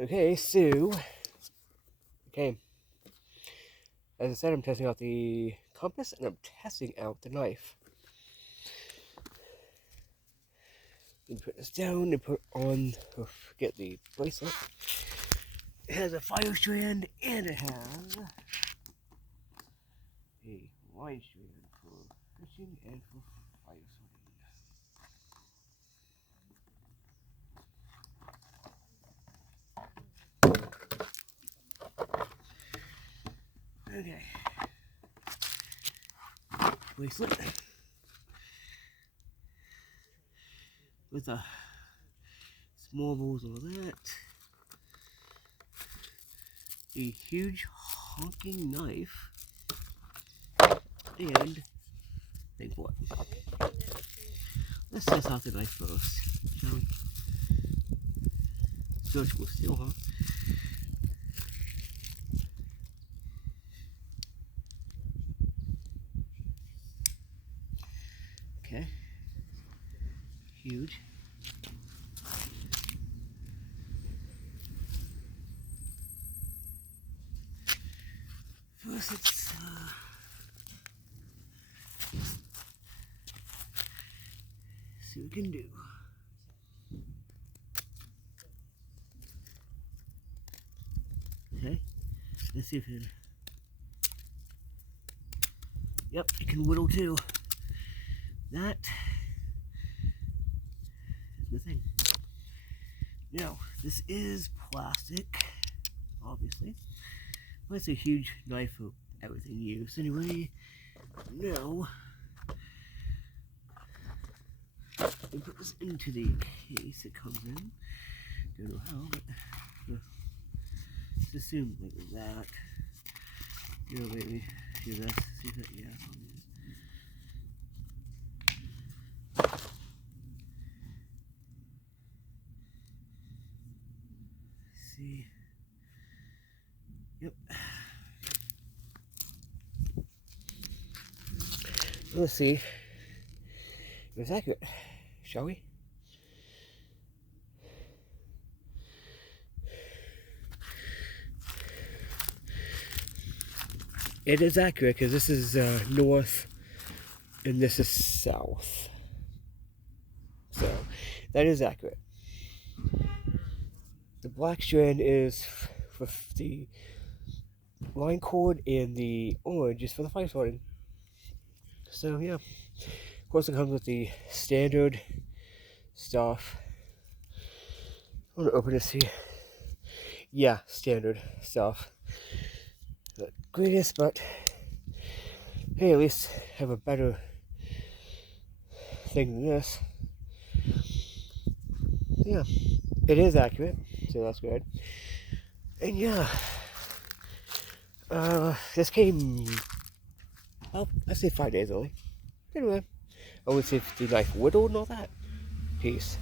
Okay, so, as I said, I'm testing out the compass and I'm testing out the knife. You put this down and put on, get the bracelet. It has a fire strand and it has a line strand for fishing and for fire sorting. Okay. Bracelet. With the small balls and all that. A huge honking knife. And think what? Let's test out the knife first, shall we? Surgical steel, huh? Okay. Huge. First, let's see what we can do. Okay. Let's see if it. Yep, it can whittle too. That is the thing. Now, this is plastic, obviously. But it's a huge knife for everything used. Anyway, now, we put this into the case it comes in. Don't know how, but let's assume like that. You know, maybe do this. See if it, yeah. See. Yep. Let's see if it's accurate, shall we? It is accurate because this is north and this is south. So that is accurate. The black strand is for the line cord and the orange is for the fire sorting. So yeah, of course it comes with the standard stuff. I'm gonna open this here. Yeah, standard stuff. The greatest, but hey, at least have a better thing than this. Yeah, it is accurate, so that's good. And yeah, this came, well, I'd say 5 days early. Anyway, I would say if the knife whittled and all that. Peace.